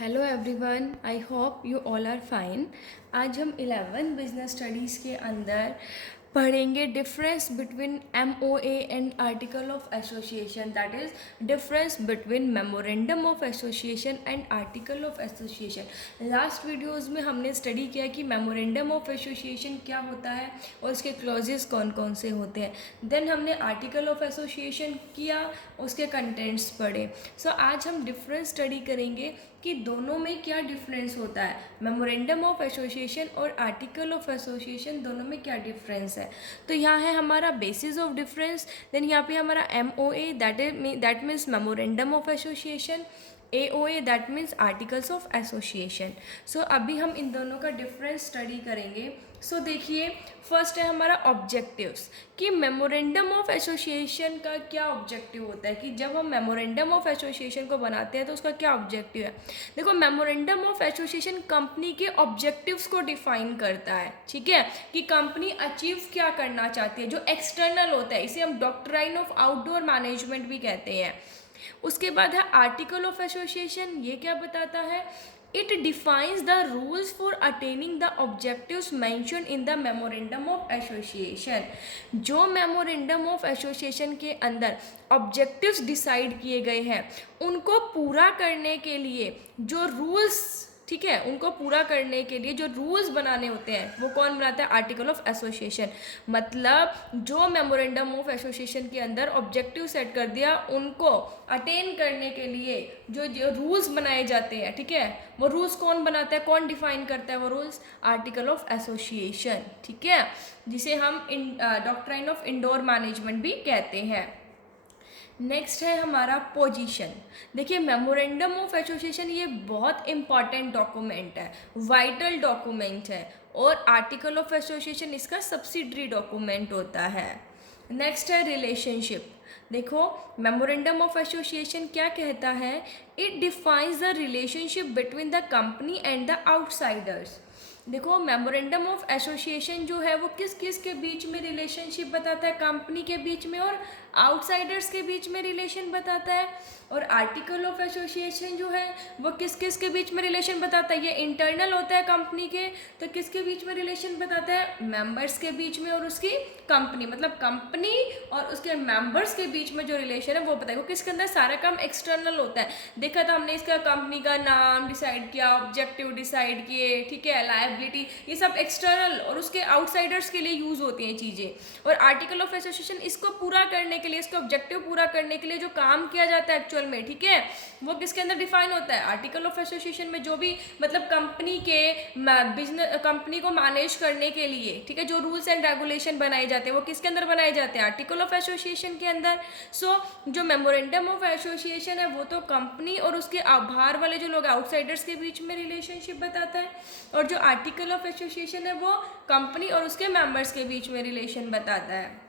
Hello everyone, I hope you all are fine. आज हम 11 business studies के अंदर पढ़ेंगे difference between MOA and article of association, that is difference between memorandum of association and article of association. Last videos में हमने study किया कि memorandum of association क्या होता है और उसके क्लॉजेस कौन कौन से होते हैं। देन हमने आर्टिकल ऑफ एसोसिएशन किया, उसके कंटेंट्स पढ़े। सो आज हम डिफरेंस स्टडी करेंगे कि दोनों में क्या डिफरेंस होता है, मेमोरेंडम ऑफ एसोसिएशन और आर्टिकल ऑफ एसोसिएशन दोनों में क्या डिफरेंस है। तो यहाँ है हमारा बेसिस ऑफ डिफरेंस, देन यहाँ पे हमारा MOA that means memorandum of association, AOA that means articles of association. So अभी हम इन दोनों का डिफरेंस स्टडी करेंगे। सो देखिए, फर्स्ट है हमारा ऑब्जेक्टिव्स, कि मेमोरेंडम ऑफ एसोसिएशन का क्या ऑब्जेक्टिव होता है, कि जब हम मेमोरेंडम ऑफ एसोसिएशन को बनाते हैं तो उसका क्या ऑब्जेक्टिव है। देखो, मेमोरेंडम ऑफ एसोसिएशन कंपनी के ऑब्जेक्टिव्स को डिफाइन करता है, ठीक है, कि कंपनी अचीव क्या करना चाहती है, जो एक्सटर्नल होता है। इसे हम डॉक्ट्राइन ऑफ आउटडोर मैनेजमेंट भी कहते हैं। उसके बाद है आर्टिकल ऑफ एसोसिएशन। ये क्या बताता है, it defines the rules for attaining the objectives mention in the memorandum of association. जो मेमोरेंडम ऑफ एसोसिएशन के अंदर ऑब्जेक्टिव्स डिसाइड किए गए हैं, उनको पूरा करने के लिए जो रूल्स, ठीक है, उनको पूरा करने के लिए जो रूल्स बनाने होते हैं वो कौन बनाता है, आर्टिकल ऑफ एसोसिएशन। मतलब जो मेमोरेंडम ऑफ एसोसिएशन के अंदर ऑब्जेक्टिव सेट कर दिया, उनको अटेन करने के लिए जो जो रूल्स बनाए जाते हैं, ठीक है, वो रूल्स कौन बनाता है, कौन डिफाइन करता है वो रूल्स, आर्टिकल ऑफ एसोसिएशन, ठीक है, जिसे हम डॉक्ट्राइन ऑफ इंडोर मैनेजमेंट भी कहते हैं। नेक्स्ट है हमारा पोजीशन। देखिए, मेमोरेंडम ऑफ एसोसिएशन ये बहुत इंपॉर्टेंट डॉक्यूमेंट है, वाइटल डॉक्यूमेंट है, और आर्टिकल ऑफ एसोसिएशन इसका सब्सिडरी डॉक्यूमेंट होता है। नेक्स्ट है रिलेशनशिप। देखो, मेमोरेंडम ऑफ एसोसिएशन क्या कहता है, it defines the relationship between the company and the outsiders. देखो, मेमोरेंडम ऑफ एसोसिएशन जो है वो किस किस के बीच में रिलेशनशिप बताता है, कंपनी के बीच में और आउटसाइडर्स के बीच में रिलेशन बताता है। और आर्टिकल ऑफ एसोसिएशन जो है वो किस किस के बीच में रिलेशन बताता है, ये इंटरनल होता है कंपनी के, तो किसके बीच में रिलेशन बताता है, मेंबर्स के बीच में और उसकी कंपनी, मतलब कंपनी और उसके मेंबर्स के बीच में जो रिलेशन है वो बताएगा। किसके अंदर सारा काम एक्सटर्नल होता है। देखा था हमने, इसका कंपनी का नाम डिसाइड किया, ऑब्जेक्टिव डिसाइड किए, ठीक है, लायबिलिटी, ये सब एक्सटर्नल और उसके आउटसाइडर्स के लिए यूज होती हैं चीज़ें। और आर्टिकल ऑफ एसोसिएशन इसको पूरा करने के लिए, इसका ऑब्जेक्टिव पूरा करने के लिए जो काम किया जाता है एक्चुअल में, ठीक है, वो किसके अंदर डिफाइन होता है, आर्टिकल ऑफ एसोसिएशन में। जो भी मतलब कंपनी के बिजनेस, कंपनी को मैनेज करने के लिए, ठीक है, जो रूल्स एंड रेगुलेशन बनाए जाते हैं वो किसके अंदर बनाए जाते हैं, आर्टिकल ऑफ एसोसिएशन के अंदर। सो जो मेमोरेंडम ऑफ एसोसिएशन है वो तो कंपनी और उसके बाहर वाले जो लोग आउटसाइडर्स के बीच में रिलेशनशिप बताता है, और जो आर्टिकल ऑफ एसोसिएशन है वो कंपनी और उसके मेंबर्स के बीच में रिलेशन बताता है।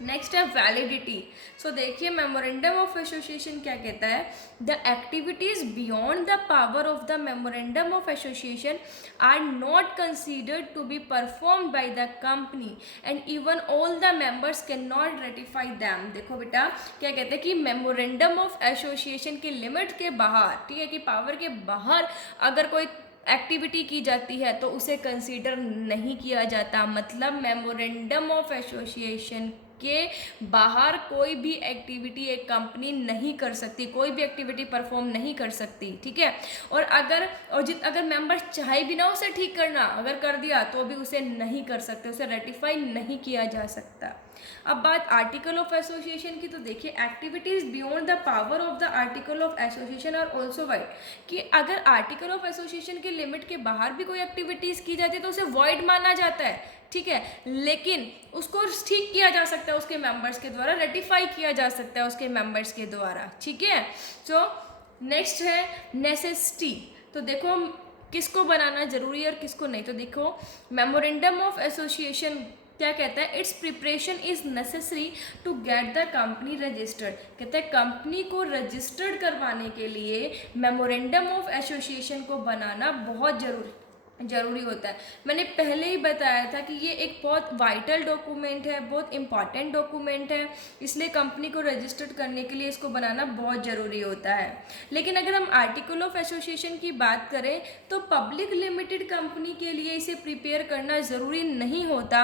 नेक्स्ट है वैलिडिटी। सो देखिए, मेमोरेंडम ऑफ एसोसिएशन क्या कहता है, the activities beyond the power of the memorandum of association are not considered to be performed by the company and even all the members can not ratify them. देखो बेटा, क्या कहते हैं कि memorandum of association की limit के बाहर, ठीक है, कि पावर के बाहर अगर कोई एक्टिविटी की जाती है तो उसे कंसीडर नहीं किया जाता। मतलब मेमोरेंडम ऑफ एसोसिएशन के बाहर कोई भी एक्टिविटी एक कंपनी नहीं कर सकती, कोई भी एक्टिविटी परफॉर्म नहीं कर सकती, ठीक है। और अगर मेंबर चाहे भी ना उसे ठीक करना, अगर कर दिया तो भी उसे नहीं कर सकते, उसे रेटिफाई नहीं किया जा सकता। अब बात आर्टिकल ऑफ एसोसिएशन की, तो देखिए, activities beyond the power of the article of association are also void, कि अगर आर्टिकल ऑफ एसोसिएशन के लिमिट के बाहर भी कोई एक्टिविटीज की जाती है तो उसे वॉइड माना जाता है, ठीक है, लेकिन उसको ठीक किया जा सकता है उसके मेंबर्स के द्वारा, रेटिफाई किया जा सकता है उसके मेंबर्स के द्वारा, ठीक है। सो नेक्स्ट है नेसेसिटी। तो देखो, किसको बनाना जरूरी है और किसको नहीं। तो देखो, मेमोरेंडम ऑफ एसोसिएशन क्या कहता है, its preparation is necessary to get the company registered. कहता है कंपनी को रजिस्टर्ड करवाने के लिए मेमोरेंडम ऑफ एसोसिएशन को बनाना बहुत जरूरी ज़रूरी होता है। मैंने पहले ही बताया था कि ये एक बहुत वाइटल डॉक्यूमेंट है, बहुत इम्पॉर्टेंट डॉक्यूमेंट है, इसलिए कंपनी को रजिस्टर्ड करने के लिए इसको बनाना बहुत ज़रूरी होता है। लेकिन अगर हम आर्टिकल ऑफ एसोसिएशन की बात करें तो पब्लिक लिमिटेड कंपनी के लिए इसे प्रिपेयर करना ज़रूरी नहीं होता।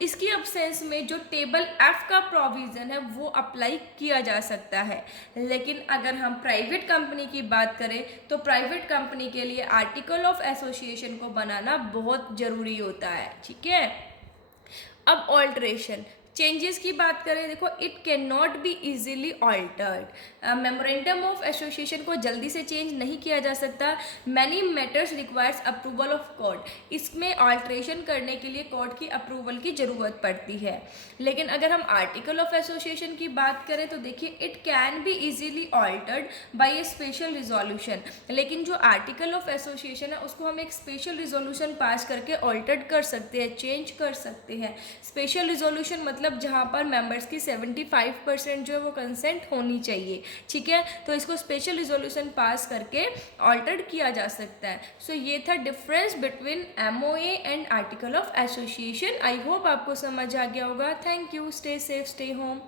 इसकी अब्सेंस में जो टेबल एफ का प्रोविज़न है वो अप्लाई किया जा सकता है। लेकिन अगर हम प्राइवेट कंपनी की बात करें तो प्राइवेट कंपनी के लिए आर्टिकल ऑफ एसोसिएशन को बनाना बहुत ज़रूरी होता है, ठीक है। अब ऑल्ट्रेशन चेंजेस की बात करें, देखो it can not be easily altered. Memorandum of association को जल्दी से चेंज नहीं किया जा सकता। Many matters requires approval of court, इसमें ऑल्ट्रेशन करने के लिए कोर्ट की अप्रूवल की ज़रूरत पड़ती है। लेकिन अगर हम आर्टिकल ऑफ एसोसिएशन की बात करें तो देखिए it can be easily altered by a special resolution. लेकिन जो आर्टिकल ऑफ एसोसिएशन है उसको हम एक स्पेशल रिजोल्यूशन पास करके ऑल्टर्ड कर सकते हैं, चेंज कर सकते हैं। स्पेशल रिजोल्यूशन मतलब जहाँ पर मेंबर्स की 75% जो है वो कंसेंट होनी चाहिए, ठीक है। तो इसको स्पेशल रिजोल्यूशन पास करके ऑल्टर्ड किया जा सकता है। सो ये था difference between MOA and article of association. I hope आपको समझ आ गया होगा। Thank you, stay safe, stay home.